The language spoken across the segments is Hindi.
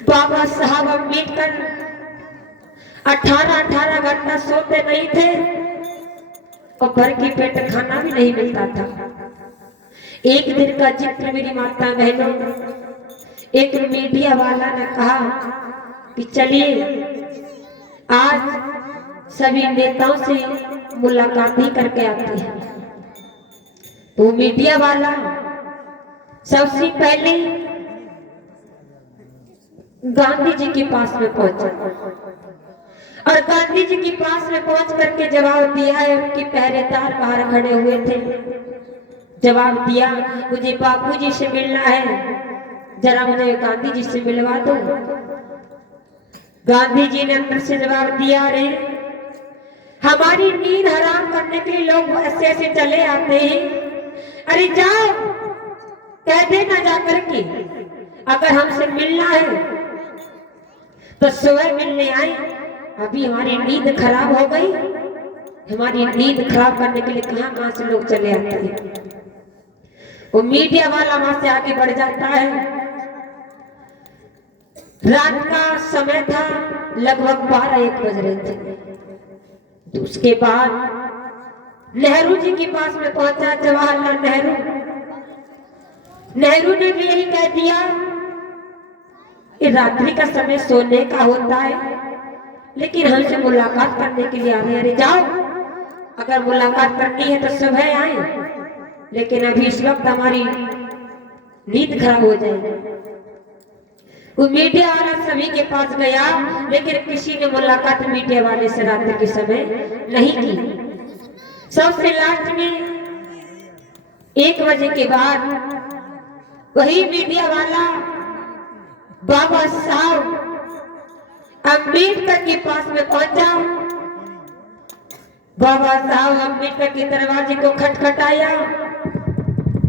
बाबा साहब अम्बेडकर 18-18 घंटा सोते नहीं थे और भर की पेट खाना भी नहीं मिलता था। एक दिन का जिक्र मेरी माता बहनों, एक मीडिया वाला ने कहा कि चलिए आज सभी नेताओं से मुलाकात ही करके आते हैं। वो मीडिया वाला सबसे पहले गांधी जी के पास में पहुंचा और गांधी जी के पास में पहुंच करके जवाब दिया है। उनके पहरेदार बाहर खड़े हुए थे। जवाब दिया, मुझे बापूजी से मिलना है, जरा मुझे गांधी जी से मिलवा दो। गांधी जी ने अंदर से जवाब दिया, अरे हमारी नींद हराम करने के लिए लोग ऐसे ऐसे चले आते हैं, अरे जाओ कह देना जाकर के अगर हमसे मिलना है तो सुबह मिलने आए। अभी हमारी नींद खराब हो गई, हमारी नींद खराब करने के लिए कहां से लोग चले आते हैं। वो मीडिया वाला वहां से आगे बढ़ जाता है। रात का समय था, लगभग 12-1 बज रहे थे। तो उसके बाद नेहरू जी के पास में पहुंचा जवाहरलाल नेहरू। नेहरू ने भी यही कह दिया कि रात्रि का समय सोने का होता है, लेकिन हमसे मुलाकात करने के लिए आ रहे हैं। अरे जाओ, अगर मुलाकात करनी है तो सुबह आए, लेकिन अभी इस वक्त हमारी नींद खराब हो जाएगी। वो मीडिया वाला सभी के पास गया, लेकिन किसी ने मुलाकात मीडिया वाले से रात्रि के समय नहीं की। सबसे लास्ट में 1 बजे के बाद वही मीडिया वाला बाबा साहब अम्बेडकर के पास में पहुंचा। बाबा साहब अम्बेडकर के दरवाजे को खटखटाया।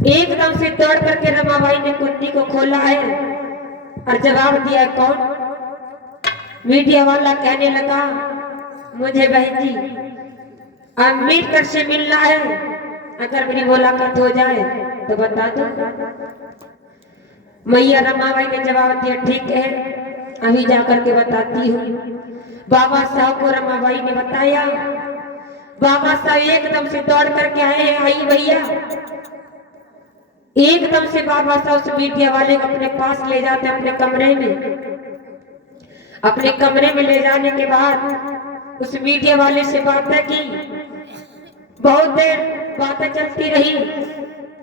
एकदम से दौड़ करके रमाबाई ने कुंडी को खोला है और जवाब दिया, कौन? मीडिया वाला कहने लगा, मुझे बहन जी अम्बेडकर से मिलना है, अगर मेरी मुलाकात हो जाए तो बता दो। मैया रमाबाई ने जवाब दिया, ठीक है अभी जाकर के बताती हूँ। बाबा साहब को रमाबाई ने बताया। बाबा साहब एकदम से दौड़ करके आए हैं, आई भैया। एकदम से बाबा साहब उस मीडिया वाले को अपने पास ले जाते हैं, अपने कमरे में। अपने कमरे में ले जाने के बाद उस मीडिया वाले से बातें की। बहुत देर बातें चलती रही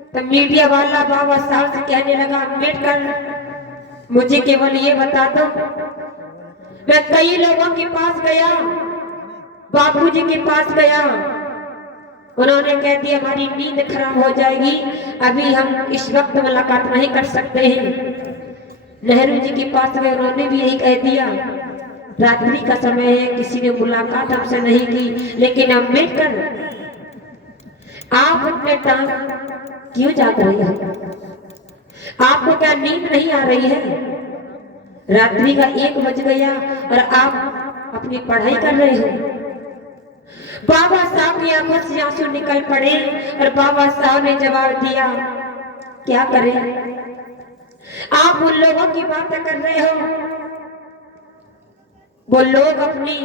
तो मीडिया वाला बाबा साहब से कहने लगा, अम्बेडकर मुझे केवल ये बता दो, मैं कई लोगों के पास गया, बापूजी के पास गया, उन्होंने कह दिया हमारी नींद खराब हो जाएगी, अभी हम इस वक्त मुलाकात नहीं कर सकते हैं। नेहरू जी के पास गए, उन्होंने भी यही कह दिया, रात्रि का समय है, किसी ने मुलाकात हमसे नहीं की। लेकिन अम्बेडकर आप अपने टांग क्यों जाग रही है? आपको क्या नींद नहीं आ रही है? रात्रि का 1 बज गया और आप अपनी पढ़ाई कर रहे हो। बाबा साहब की आंखों से आंसू निकल पड़े और बाबा साहब ने जवाब दिया, क्या करें, आप उन लोगों की बातें कर रहे हो, वो लोग अपनी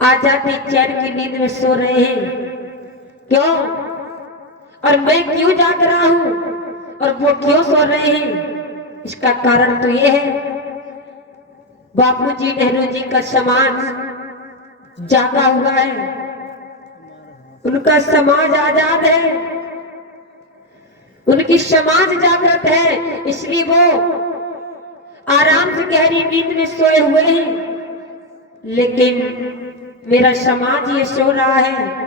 आजादी चैन की नींद में सो रहे हैं, क्यों? और मैं क्यों जाग रहा हूं और वो क्यों सो रहे हैं? इसका कारण तो यह है, बापूजी नेहरू जी का समाज जागा हुआ है, उनका समाज आजाद है, उनकी समाज जागृत है, इसलिए वो आराम से गहरी नींद में सोए हुए हैं। लेकिन मेरा समाज ये सो रहा है,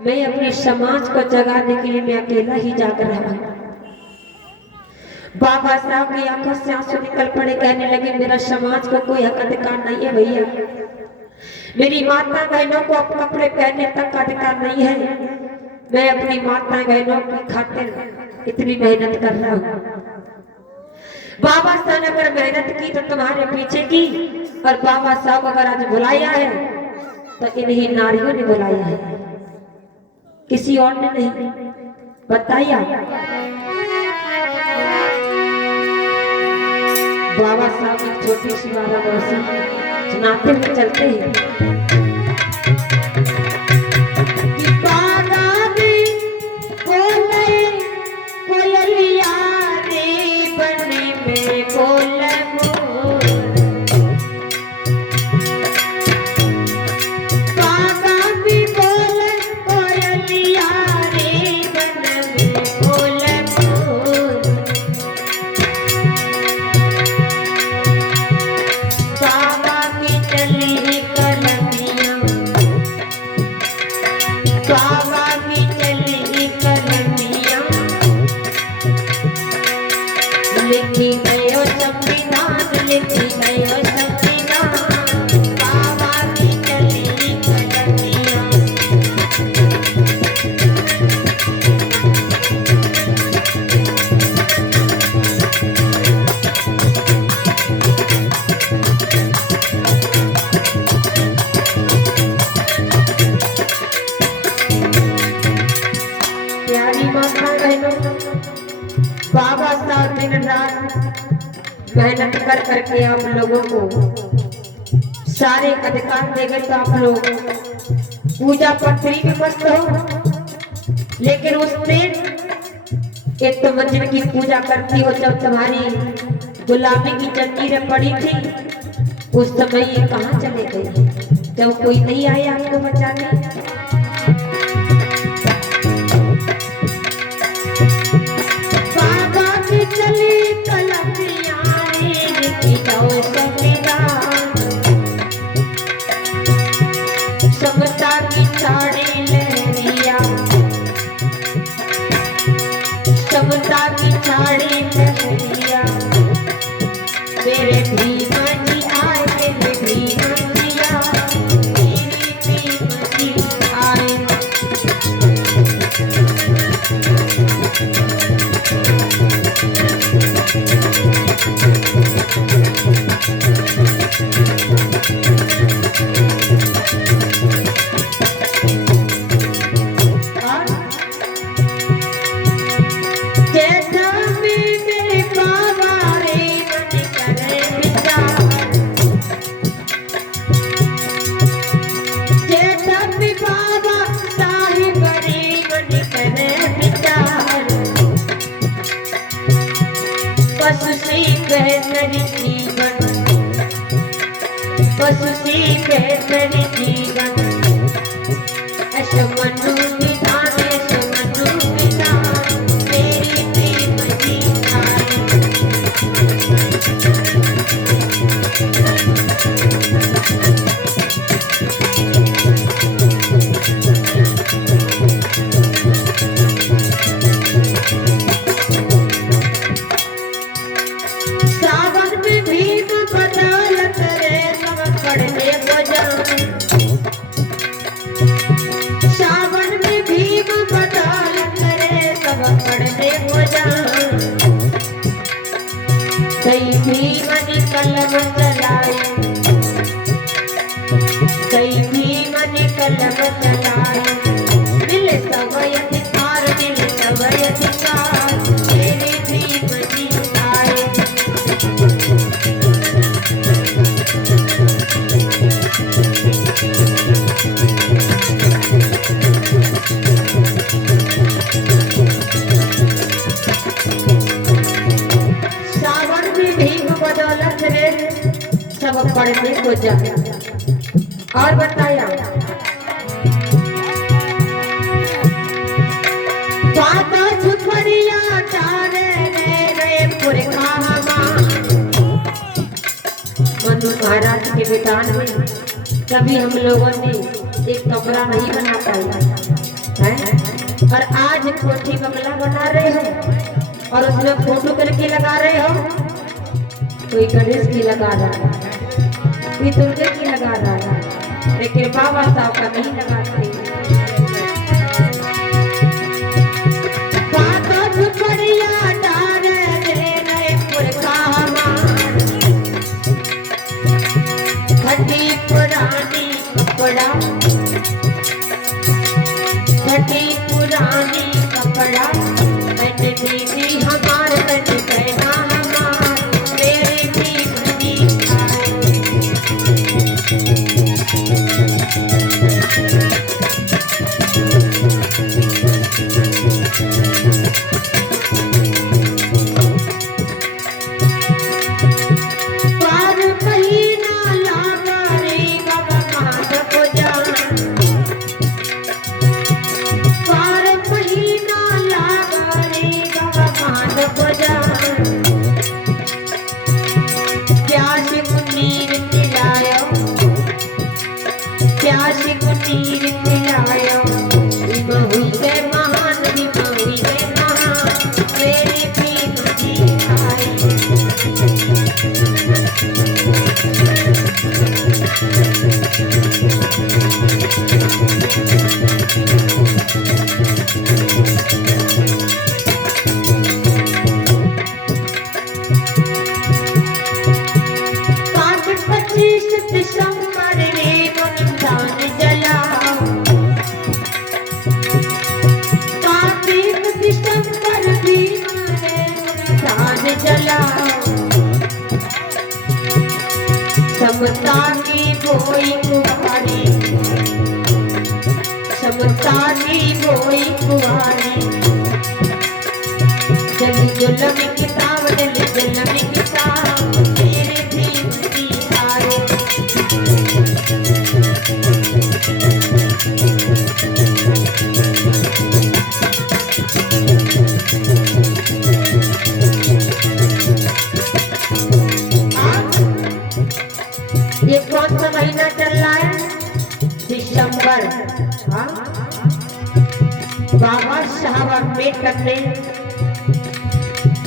मैं अपने समाज को जगाने के लिए मैं अकेला ही जाग रहा हूं। बाबा साहब की आंखों से आंसू निकल पड़े, कहने लगे मेरा समाज को कोई हक अधिकार नहीं है भैया, मेरी माता बहनों को कपड़े पहनने तक का अधिकार नहीं है, मैं अपनी माता बहनों की खातिर इतनी मेहनत कर रहा हूं। बाबा साहब ने अगर मेहनत की तो तुम्हारे पीछे की, और बाबा साहब अगर आज बुलाया है तो इन्हीं नारियों ने बुलाया है, किसी और ने नहीं। बताइए बाबा साहब की छोटी सी वाला मौसम सुनाते हुए चलते हैं। बाबा साहब दिन रात मेहनत कर करके आप लोगों को सारे अधिकार देंगे तो आप लोग पूजा पत्री भी मस्त हो। लेकिन उस दिन एक तो मंदिर की पूजा करती हो जब तुम्हारी गुलामी की जंजीरें पड़ी थी, उस समय ये कहाँ चले गए जब कोई नहीं आया आपको बचाने। समता की छाड़ी ले लिया, समता की छाड़ी ले लिया, तेरे भीमा जी आए, तेरे भीमा जी आए, तेरी भीमा जी आए। पशु सी बेहतरी जीवन मनु विधान मनु विधान तेरी प्रेम की आए। सावन में भीम बदौलत रे पढ़ने को जाऊं, सावन में भीम बदौलत रे सब पढ़ने को जाऊं। कई भीम ने कलम चलाई, कई भीम ने कलम चलाई, मिले सब अधिकार, मिले सब अधिकार, तेरे भीम जी आए। सावन में भीम बदौलत रे सब पढ़ने को जाए। और बताया बाबा झुपड़िया तारे रे पुरखा मनु महाराज के विधान में कभी हम लोगों ने एक कमरा नहीं बना पाया है, और आज कोठी बंगला बना रहे हो और उसमें फोटो करके लगा रहे हो। कोई गणेश की लगा रहा है, कोई दुर्गा की लगा रहा है, लेकिन बाबा साहब का नहीं लगाते। पुरानी कपड़ा, घटी पुरानी कपड़ा, दीदी हमारे पहना हमार, तेरे समता की कोई कुंवारी, समता की कोई कुंवारी, जल्दी जुल्म किताब जल्दी जुल्म किताब तेरे भी मुझी आए। ये कौन सा महीना चल रहा है? दिसंबर। हाँ, बाबा साहब अम्बेडकर ने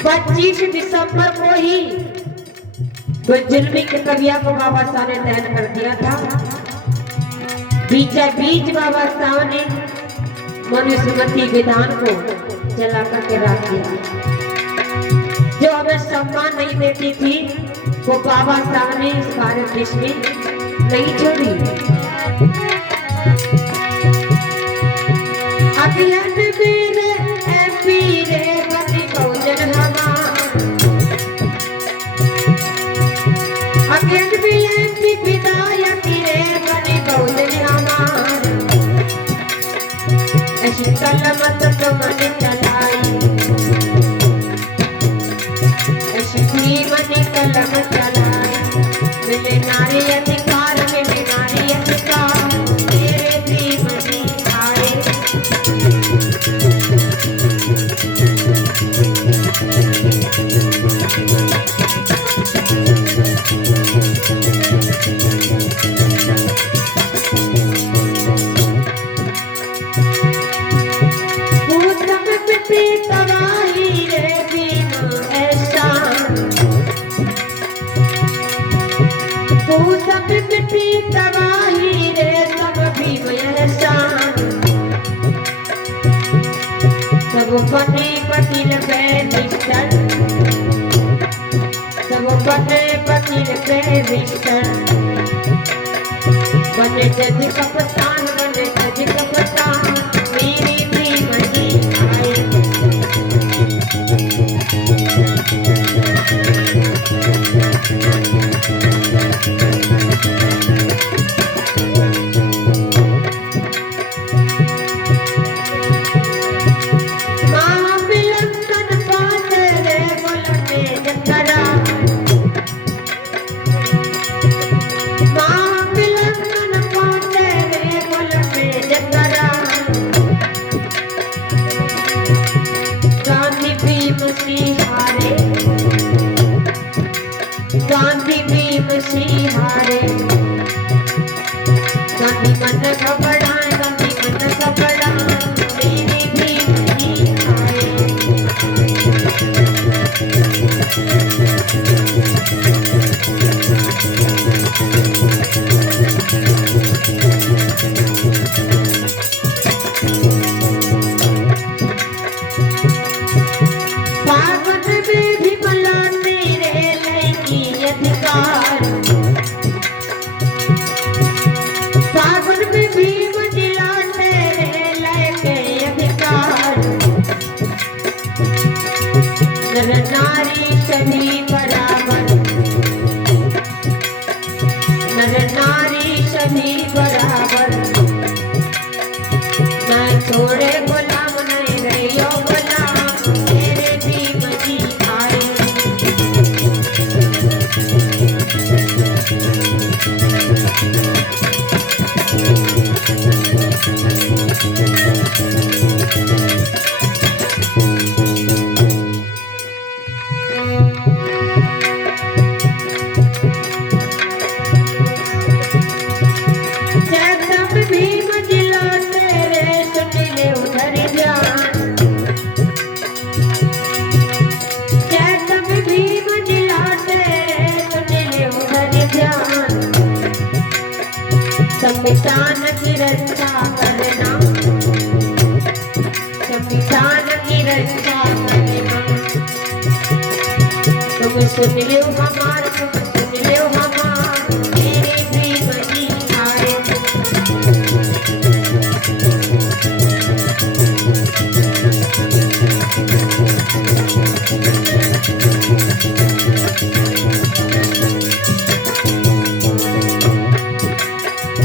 25 दिसंबर को ही तो जुल्मी के तबिया को बाबा साहब ने दहन कर दिया था। बीचा बीच बाबा साहब ने मनुस्मृति विधान को जला करके रख दिया। जो हमें सम्मान नहीं देती थी वो बाबा साहब ने इस भारत देश में नहीं छोड़ी। अभियान वीर एमपी रे बनी बहुजन हमार, अभियान वीर एमपी विधायक रे बनी बहुजन हमार, ऐसी कलम तो मन चलाई, ऐसी मन कलम चलाई, मिले नारी अधिकार मिले नारी अधिकार तेरे भी मनी आए। भूतम पिपी तबाही रे बीमा ऐसा, भूतम पिपी तबाही रे सब भीम एहसान, सब बने वकील बैरिस्टर, सब बने वकील बैरिस्टर, बने जज कप्तान बने जज कप्तान मेरी भी मनी आए। गांधी भीम सिहारे, गांधी मन घबराए, गांधी मन घबराए मेरी भीम सिहारे। पावन में भी भला तेरे लैकी अधिकार, पावन में भी मंजिला तेरे लैके अधिकार, नर नारी सभी बराबर, नर नारी सभी बराबर, न छोड़े गुलाम नहीं रहियो गुलाम तेरे भी मजी आए। संविधान की रक्षा करना, संविधान की रक्षा करना। तुम सुन लो हमार, तुम सुन लो हमार, मेरे प्रेम की हार।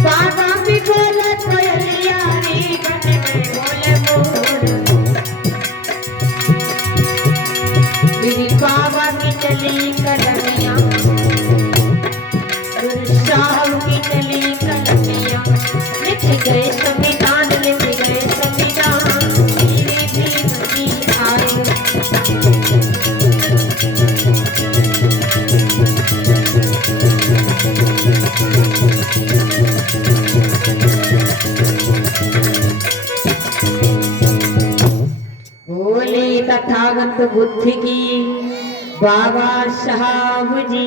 बाबा भी बोले कोयलिया रे, मन में बोले मोर। मेरी बाबा की चली कलमिया, गुरसाहब की चली कलमिया, लिख गए संविधान, लिख गए संविधान, मेरे प्रेम की हार। बोले तथागत बुद्ध की बाबा साहब जी।